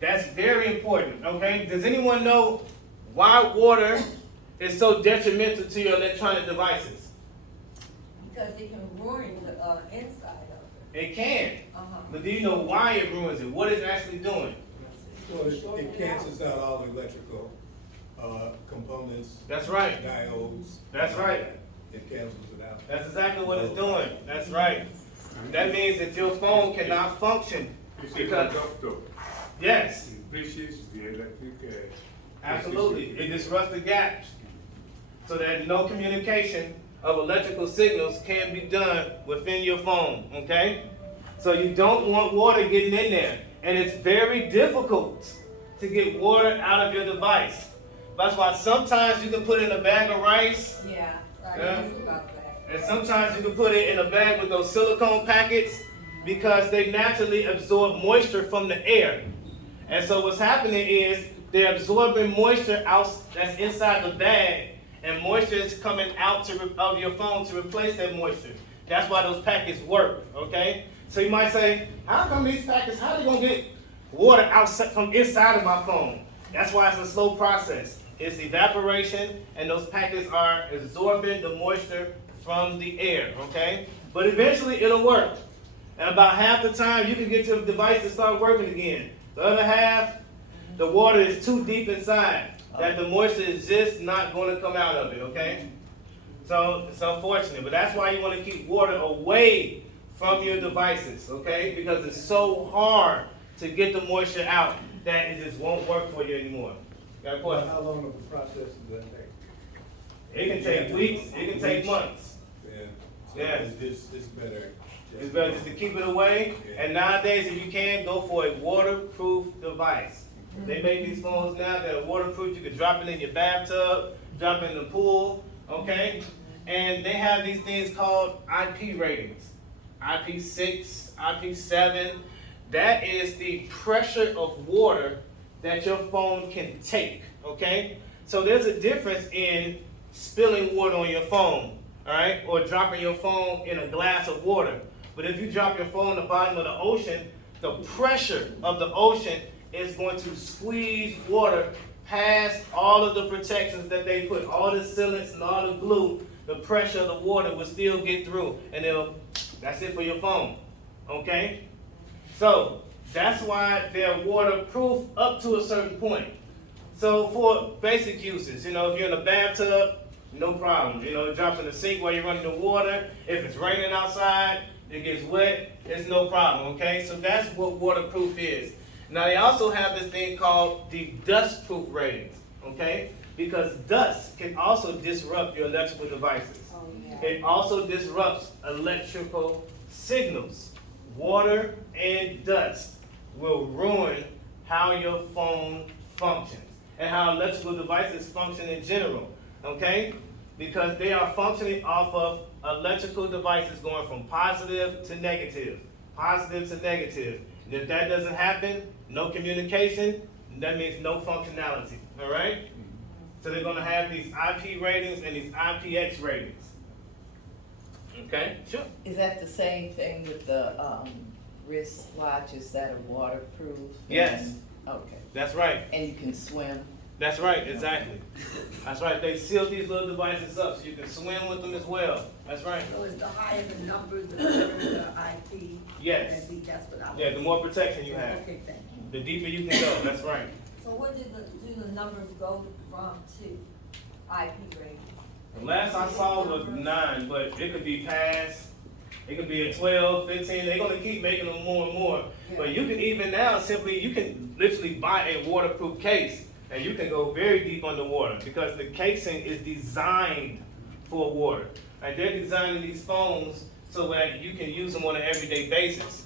That's very important, okay? Does anyone know why water is so detrimental to your electronic devices? Because it can ruin the inside of it. It can. Uh-huh. But do you know why it ruins it? What it's actually doing? Well, it cancels out all the electrical components. That's right. Diodes. That's right. It cancels it out. That's exactly what it's doing. That's right. That means that your phone cannot function because, yes, It pushes the electric. absolutely. It disrupts the gaps so that no communication of electrical signals can be done within your phone, okay? So you don't want water getting in there. And it's very difficult to get water out of your device. That's why sometimes you can put it in a bag of rice, Yeah, I Yeah. know about that. and sometimes you can put it in a bag with those silicone packets because they naturally absorb moisture from the air. And so what's happening is they're absorbing moisture out that's inside the bag, and moisture is coming out of your phone to replace that moisture. That's why those packets work, okay? So you might say, how come these packets, how are they gonna get water outside from inside of my phone? That's why it's a slow process. It's evaporation, and those packets are absorbing the moisture from the air, okay? But eventually it'll work. And about half the time you can get your device to start working again. The other half, the water is too deep inside, that the moisture is just not gonna come out of it, okay? So it's unfortunate, but that's why you wanna keep water away from your devices, okay? Because it's so hard to get the moisture out that it just won't work for you anymore. Got a Well, question? how long of a process does that take? It can take weeks, it can take months. Yeah. So Yes. it's better. It's better just to keep it away, and nowadays, if you can, go for a waterproof device. They make these phones now that are waterproof. You can drop it in your bathtub, drop it in the pool, okay? And they have these things called IP ratings. IP6, IP7. That is the pressure of water that your phone can take, okay? So there's a difference in spilling water on your phone, all right? Or dropping your phone in a glass of water. But if you drop your phone in the bottom of the ocean, the pressure of the ocean is going to squeeze water past all of the protections that they put, all the sealants and all the glue. The pressure of the water will still get through, and that's it for your phone, okay? So that's why they're waterproof up to a certain point. So for basic uses, if you're in a bathtub, no problem. It drops in the sink while you're running the water. If it's raining outside, it gets wet, it's no problem, okay? So that's what waterproof is. Now they also have this thing called the dustproof ratings, okay? Because dust can also disrupt your electrical devices. Oh, yeah. It also disrupts electrical signals. Water and dust will ruin how your phone functions and how electrical devices function in general, okay? Because they are functioning off of electrical devices going from positive to negative, positive to negative. And if that doesn't happen, no communication, that means no functionality, all right? So they're gonna have these IP ratings and these IPX ratings. Okay, sure. Is that the same thing with the wrist watches that are waterproof? Yes. Okay, That's right. and you can swim? That's right, exactly. That's right. They seal these little devices up so you can swim with them as well. That's right. So it's the higher the numbers, the better the IP? Yes. That's what I. Yeah, the more protection you have, Okay, thank you. the deeper you can go. That's right. So where do the numbers go from to IP rating? The last I saw was 9, but it could be past. It could be at 12, 15. They're gonna keep making them more and more. But you can even now you can literally buy a waterproof case and you can go very deep underwater because the casing is designed for water. And they're designing these phones so that you can use them on an everyday basis.